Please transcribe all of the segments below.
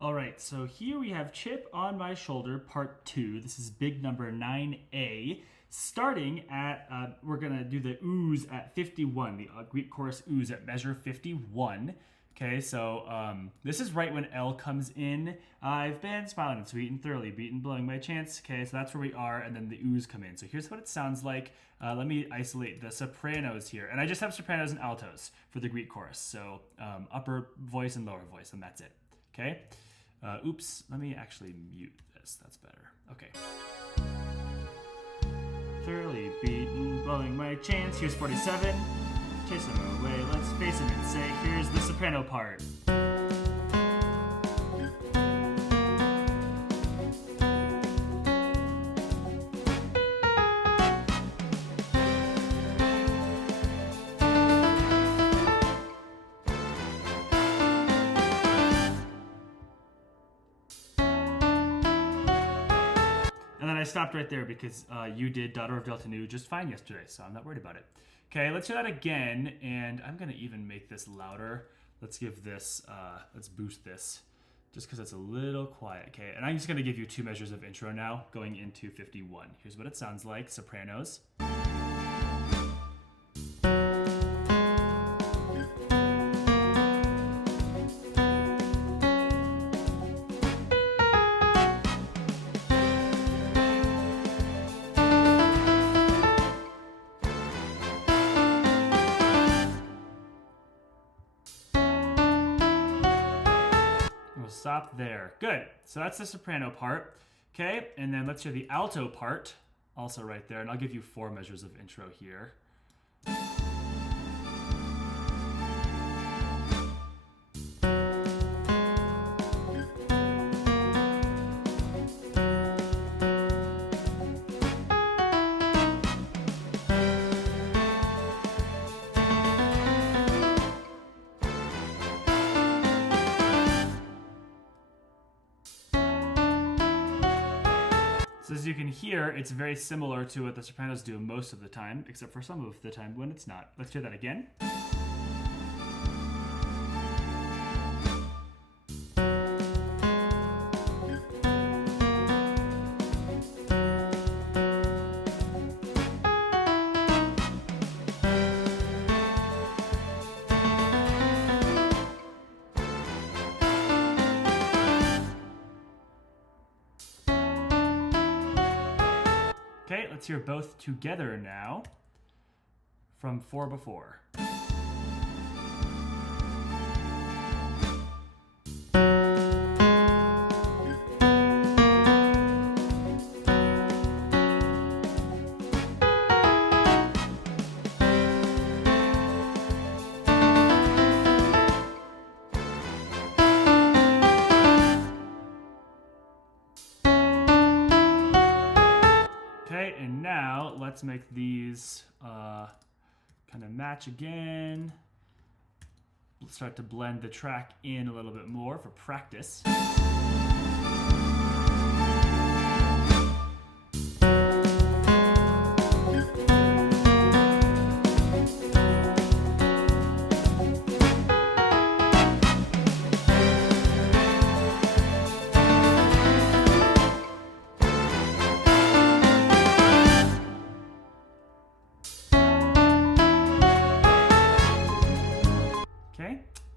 All right, so here we have Chip on My Shoulder, part 2. This is big number 9A. Starting at, we're going to do the ooze at 51, the Greek chorus ooze at measure 51. Okay, so this is right when L comes in. I've been smiling and sweet and thoroughly beaten, blowing my chance. Okay, so that's where we are, and then the ooze come in. So here's what it sounds like. Let me isolate the sopranos here. And I just have sopranos and altos for the Greek chorus. So upper voice and lower voice, and that's it. Okay? Oops, let me actually mute this. That's better. Okay. Thoroughly beaten, blowing my chance. Here's 47. Chase him away, let's face him and say, here's the soprano part. And then I stopped right there because you did Daughter of Delta Nu just fine yesterday, so I'm not worried about it. Okay, let's do that again, and I'm gonna even make this louder. Let's give this, let's boost this, just because it's a little quiet, okay? And I'm just gonna give you 2 measures of intro now, going into 51. Here's what it sounds like, sopranos. Stop there. Good. So that's the soprano part. Okay, and then let's hear the alto part, also right there, and I'll give you 4 measures of intro here. So as you can hear, it's very similar to what the sopranos do most of the time, except for some of the time when it's not. Let's hear that again. Okay, let's hear both together now from 4 before. Okay, and now let's make these kind of match again. Let's start to blend the track in a little bit more for practice.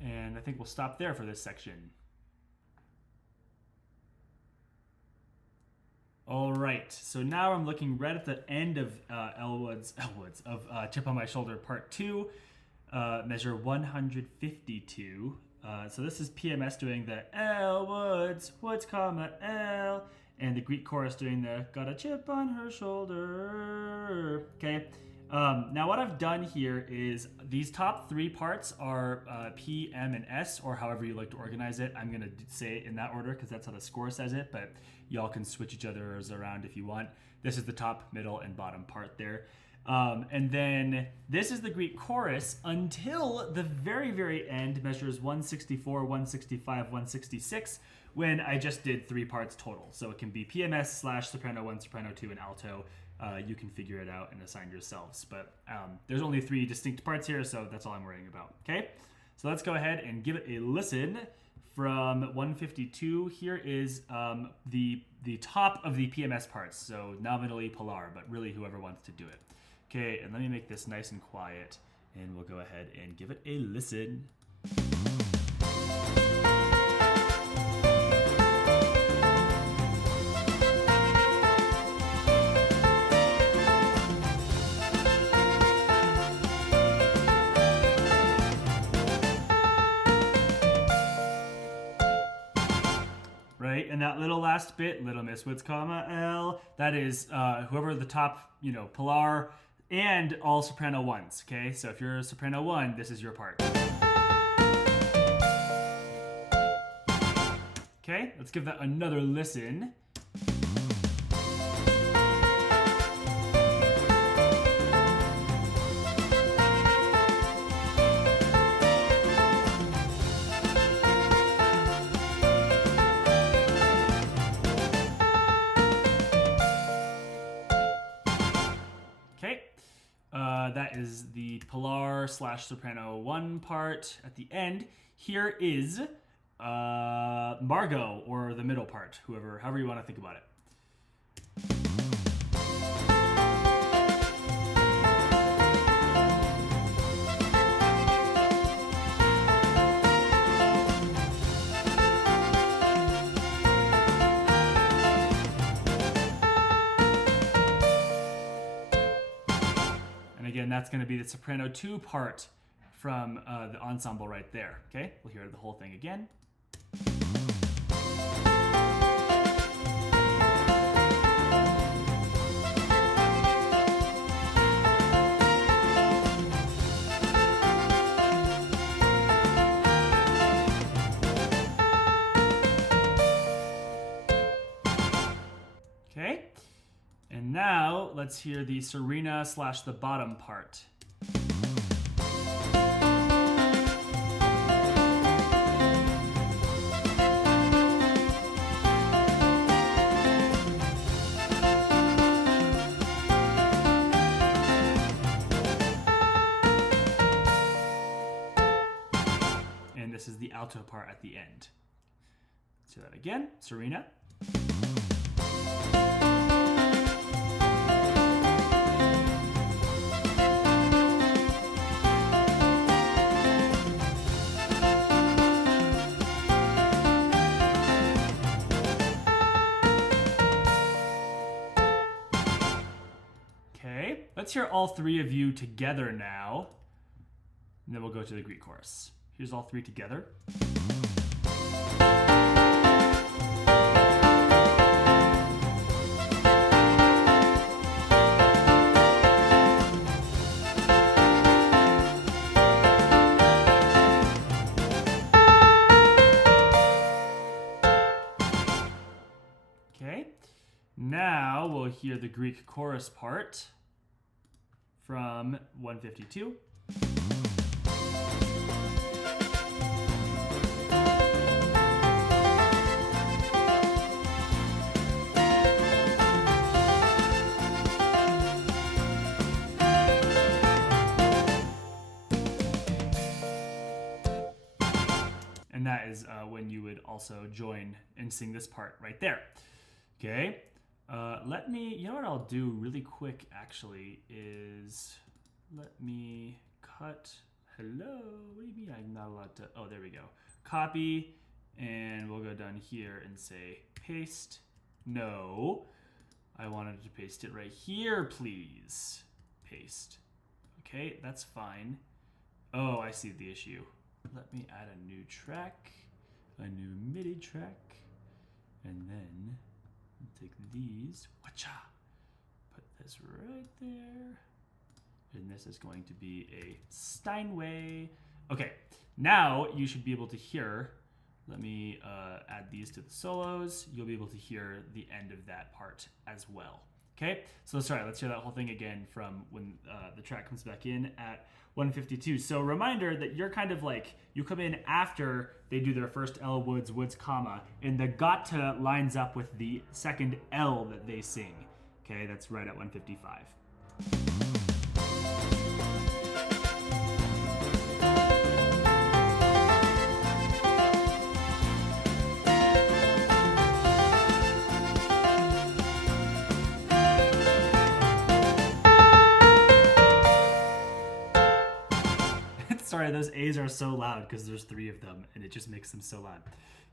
And I think we'll stop there for this section. All right, so now I'm looking right at the end of Chip on My Shoulder Part 2, measure 152. So this is PMS doing the L Woods, Woods, comma, L, and the Greek chorus doing the got a chip on her shoulder. Okay. Now what I've done here is these top 3 parts are P, M, and S, or however you like to organize it. I'm going to say it in that order because that's how the score says it, but y'all can switch each other's around if you want. This is the top, middle, and bottom part there. And then this is the Greek chorus until the very, very end, measures 164, 165, 166, when I just did 3 parts total. So it can be PMS / soprano 1, soprano 2, and alto. You can figure it out and assign yourselves. But there's only 3 distinct parts here, so that's all I'm worrying about. Okay, so let's go ahead and give it a listen from 152, here is the top of the PMS parts, so nominally Pilar, but really whoever wants to do it. Okay, and let me make this nice and quiet, and we'll go ahead and give it a listen. Right, and that little last bit, little miss Woods, comma L, that is whoever the top, Pilar and all soprano ones. Okay, so if you're a soprano one, this is your part. Okay, let's give that another listen. That is the Pilar / soprano 1 part at the end. Here is Margot, or the middle part, however you want to think about it. Again, that's going to be the soprano 2 part from the ensemble right there. Okay, we'll hear the whole thing again. Okay. And now let's hear the Serena / the bottom part. And this is the alto part at the end. Let's do that again. Serena. Let's hear all three of you together now, and then we'll go to the Greek chorus. Here's all three together. Okay, now we'll hear the Greek chorus part from 152. And that is when you would also join and sing this part right there. Okay. You know what I'll do really quick actually is, let me cut, hello, what do you mean I'm not allowed to, oh, there we go. Copy, and we'll go down here and say paste. No, I wanted to paste it right here, please. Paste. Okay, that's fine. Oh, I see the issue. Let me add a new track, a new MIDI track, and then take these, whatcha, put this right there, and this is going to be a Steinway. Okay, now you should be able to hear, let me add these to the solos, you'll be able to hear the end of that part as well. Okay, so let's hear that whole thing again from when the track comes back in at 152. So reminder that you're kind of like, you come in after they do their first L Woods, comma, and the gata lines up with the second L that they sing. Okay, that's right at 155. A's are so loud because there's 3 of them, and it just makes them so loud.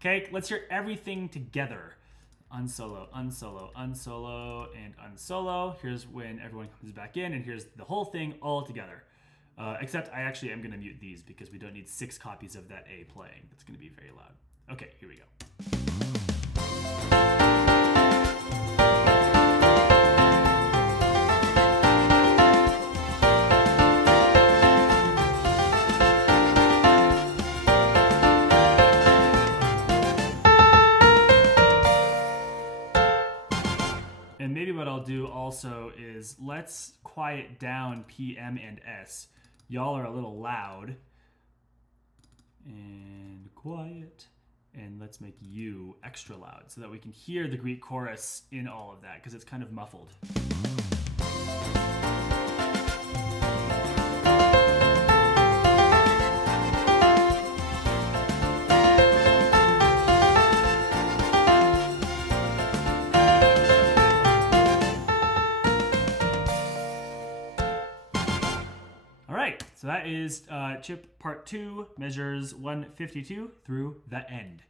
Okay, let's hear everything together. Unsolo, unsolo, unsolo, and unsolo. Here's when everyone comes back in, and here's the whole thing all together. Except I actually am going to mute these because we don't need 6 copies of that A playing. That's going to be very loud. Okay, here we go. And maybe what I'll do also is let's quiet down PM and S. Y'all are a little loud. And quiet. And let's make U extra loud so that we can hear the Greek chorus in all of that because it's kind of muffled. So that is chip part 2, measures 152 through the end.